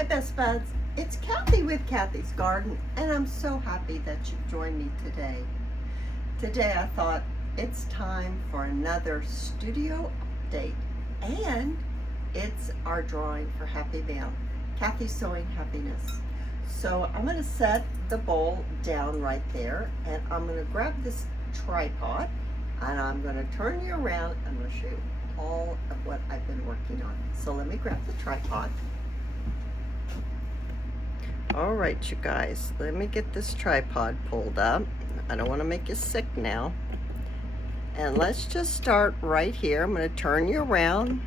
Hi best buds, it's Cathy with Cathy's Garden, and I'm so happy that you've joined me today. Today I thought it's time for another studio update, and it's our drawing for Happy Mail, Cathy's Sewing Happiness. So I'm going to set the bowl down right there, and I'm going to grab this tripod, and I'm going to turn you around and I'm going to show you all of what I've been working on. So let me grab the tripod. All right, you guys, let me get this tripod pulled up. I don't want to make you sick now. And let's just start right here. I'm going to turn you around.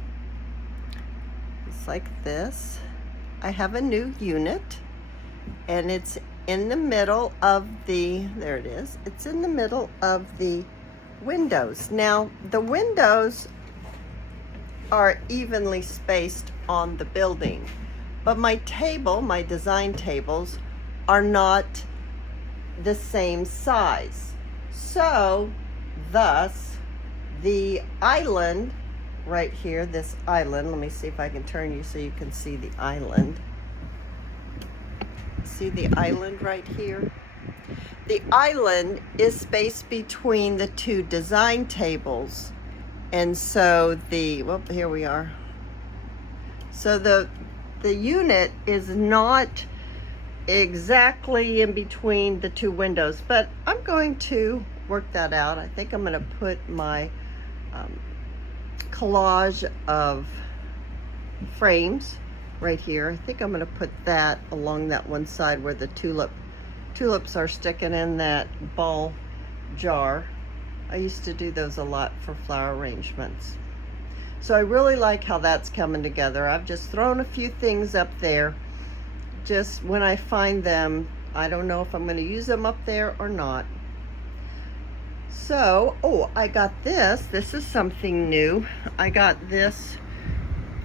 It's like this. I have a new unit, and it's in the middle of the, there it is. It's in the middle of the windows. Now, the windows are evenly spaced on the building. But my table, my design tables, are not the same size. So, thus, the island right here, this island, let me see if I can turn you so you can see the island. See the island right here? The island is spaced between the two design tables. And so well, here we are. So the unit is not exactly in between the two windows, but I'm going to work that out. I think I'm going to put my collage of frames right here. I think I'm going to put that along that one side where the tulips are sticking in that ball jar. I used to do those a lot for flower arrangements. So I really like how that's coming together. I've just thrown a few things up there. Just when I find them, I don't know if I'm going to use them up there or not. So, oh, I got this. This is something new. I got this.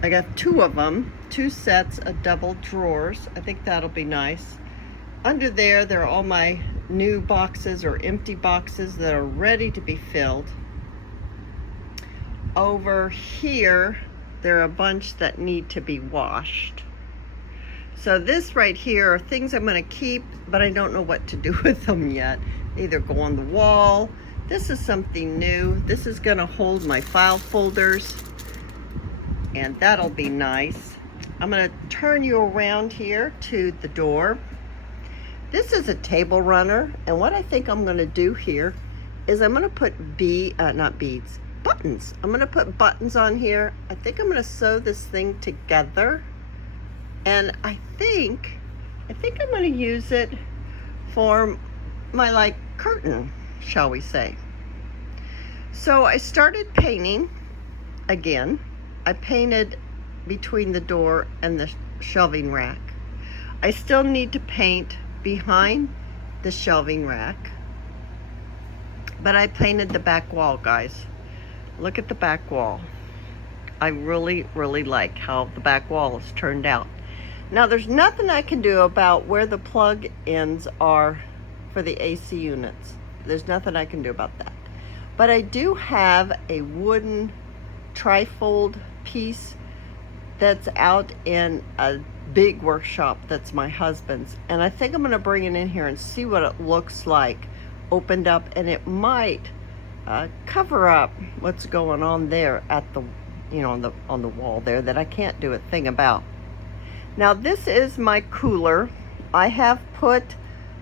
I got two of them, two sets of double drawers. I think that'll be nice. Under there are all my new boxes or empty boxes that are ready to be filled. Over here, there are a bunch that need to be washed. So this right here are things I'm going to keep, but I don't know what to do with them yet. Either go on the wall. This is something new. This is going to hold my file folders, and that'll be nice. I'm going to turn you around here to the door. This is a table runner, and what I think I'm going to do here is I'm going to put buttons. I'm going to put buttons on here. I think I'm going to sew this thing together, and I think I'm going to use it for my curtain, shall we say. So I started painting again. I painted between the door and the shelving rack. I still need to paint behind the shelving rack, but I painted the back wall, guys. Look at the back wall. I really, really like how the back wall has turned out. Now, there's nothing I can do about where the plug ends are for the AC units. There's nothing I can do about that. But I do have a wooden trifold piece that's out in a big workshop that's my husband's. And I think I'm going to bring it in here and see what it looks like opened up, and it might cover up what's going on there at the, on the wall there that I can't do a thing about. Now, this is my cooler. I have put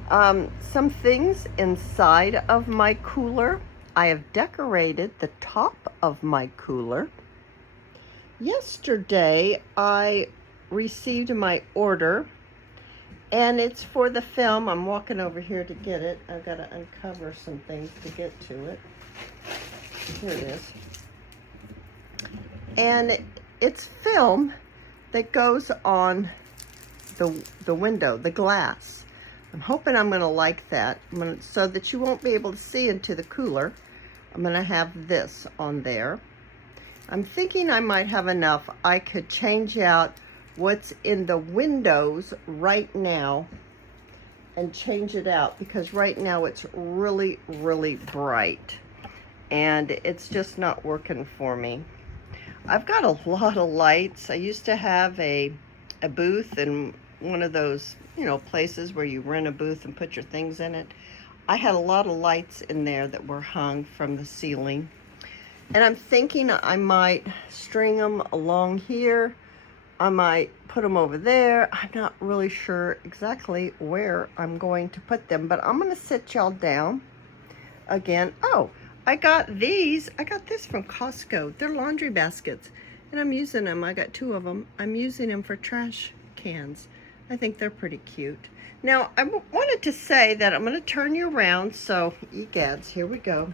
some things inside of my cooler. I have decorated the top of my cooler. Yesterday, I received my order, and it's for the film. I'm walking over here to get it. I've got to uncover some things to get to it. Here it is. And it's film that goes on the window, the glass. I'm hoping I'm going to like that. So that you won't be able to see into the cooler, I'm going to have this on there. I'm thinking I might have enough. I could change out what's in the windows right now and change it out, because right now it's really, really bright and it's just not working for me. I've got a lot of lights. I used to have a a booth in one of those, places where you rent a booth and put your things in it. I had a lot of lights in there that were hung from the ceiling. And I'm thinking I might string them along here. I might put them over there. I'm not really sure exactly where I'm going to put them, but I'm going to sit y'all down again. Oh, I got these. I got this from Costco. They're laundry baskets, and I'm using them. I got 2 of them. I'm using them for trash cans. I think they're pretty cute. Now, I wanted to say that I'm going to turn you around, so egads, here we go.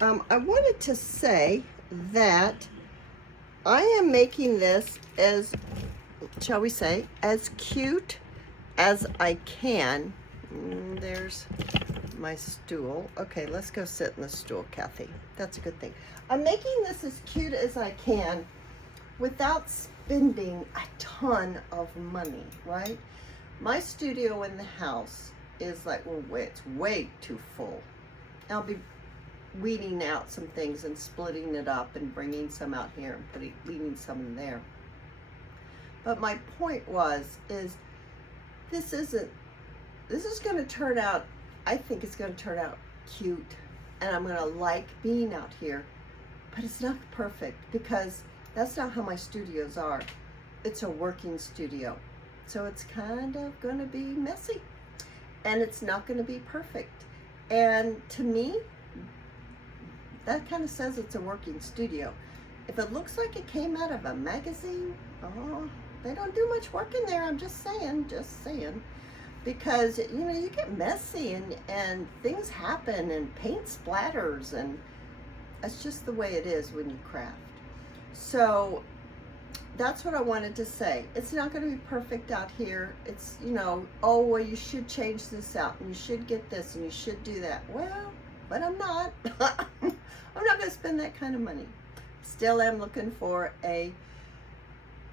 I wanted to say that I am making this as, shall we say, as cute as I can. There's my stool. Okay, let's go sit in the stool, Cathy. That's a good thing. I'm making this as cute as I can without spending a ton of money, right? My studio in the house is like, well, it's way too full. I'll be weeding out some things and splitting it up and bringing some out here and leaving some in there. But my point is this is going to turn out, I think it's going to turn out cute, and I'm going to like being out here, but it's not perfect because that's not how my studios are. It's a working studio. So it's kind of going to be messy, and it's not going to be perfect. And to me, that kind of says it's a working studio. If it looks like it came out of a magazine, oh, they don't do much work in there. I'm just saying. Because, you get messy and things happen and paint splatters, and that's just the way it is when you craft. So that's what I wanted to say. It's not going to be perfect out here. It's, oh, well, you should change this out, and you should get this, and you should do that. Well, but I'm not. I'm not going to spend that kind of money. Still am looking for a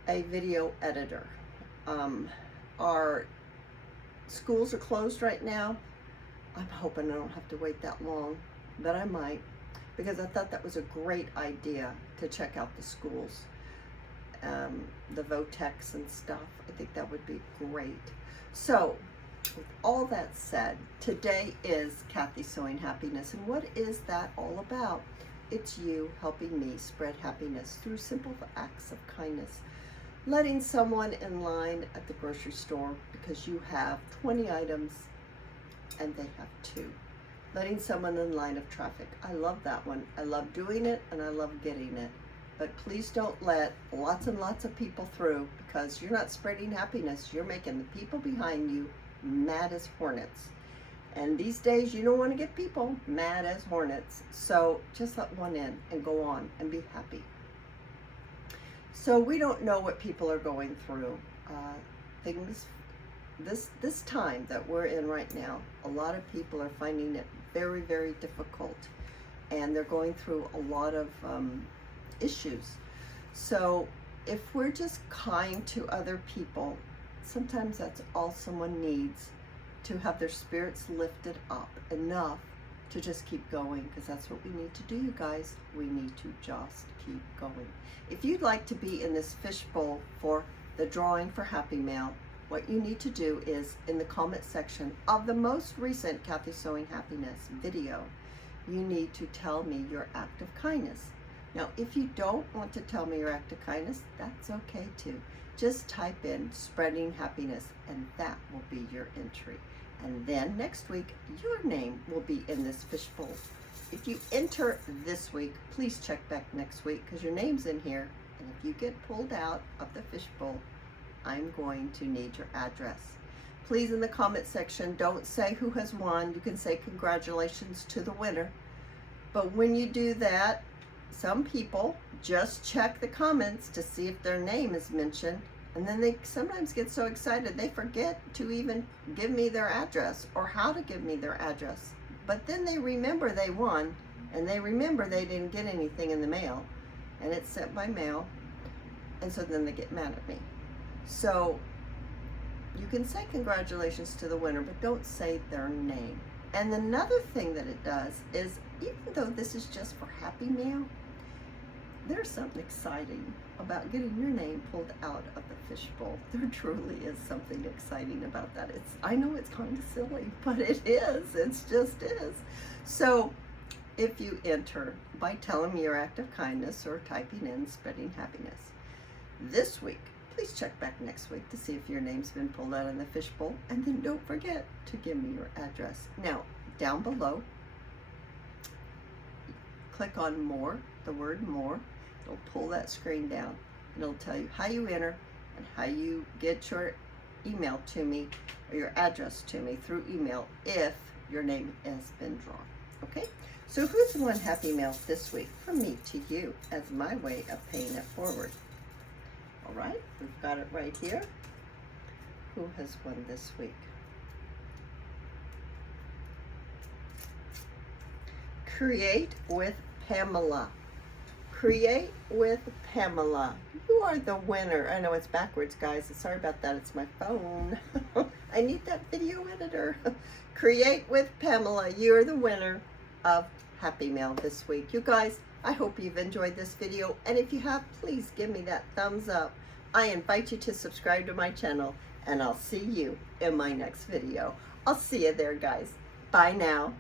video editor. Our schools are closed right now. I'm hoping I don't have to wait that long, but I might, because I thought that was a great idea to check out the schools, the Votex and stuff. I think that would be great. So with all that said, today is Cathy Sewing Happiness, and what is that all about? It's you helping me spread happiness through simple acts of kindness. Letting someone in line at the grocery store because you have 20 items and they have 2. Letting someone in line of traffic. I love that one. I love doing it and I love getting it. But please don't let lots and lots of people through, because you're not spreading happiness. You're making the people behind you mad as hornets. And these days you don't want to get people mad as hornets. So just let one in and go on and be happy. So we don't know what people are going through. Things, this time that we're in right now, a lot of people are finding it very, very difficult. And they're going through a lot of issues. So if we're just kind to other people, sometimes that's all someone needs to have their spirits lifted up enough to just keep going, because that's what we need to do, you guys. We need to just keep going. If you'd like to be in this fishbowl for the drawing for Happy Mail, what you need to do is in the comment section of the most recent Cathy Sewing Happiness video, you need to tell me your act of kindness. Now, if you don't want to tell me your act of kindness, that's okay too. Just type in spreading happiness, and that will be your entry. And then next week, your name will be in this fishbowl. If you enter this week, please check back next week, because your name's in here. And if you get pulled out of the fishbowl, I'm going to need your address. Please, in the comment section, don't say who has won. You can say congratulations to the winner. But when you do that, some people just check the comments to see if their name is mentioned, and then they sometimes get so excited they forget to even give me their address or how to give me their address. But then they remember they won, and they remember they didn't get anything in the mail, and it's sent by mail, and so then they get mad at me. So you can say congratulations to the winner, but don't say their name. And another thing that it does is, even though this is just for Happy Mail, there's something exciting about getting your name pulled out of the fishbowl. There truly is something exciting about that. I know it's kind of silly, but it is. It just is. So if you enter by telling me your act of kindness or typing in spreading happiness this week, please check back next week to see if your name's been pulled out of the fishbowl, and then don't forget to give me your address. Now, down below, click on more, the word more. It'll pull that screen down. It'll tell you how you enter and how you get your email to me or your address to me through email if your name has been drawn. Okay? So who's won Happy Mail this week from me to you as my way of paying it forward? All right, we've got it right here. Who has won this week? Create with Pamela. Create with Pamela. You are the winner. I know it's backwards, guys. Sorry about that. It's my phone. I need that video editor. Create with Pamela. You're the winner of Happy Mail this week. You guys, I hope you've enjoyed this video. And if you have, please give me that thumbs up. I invite you to subscribe to my channel. And I'll see you in my next video. I'll see you there, guys. Bye now.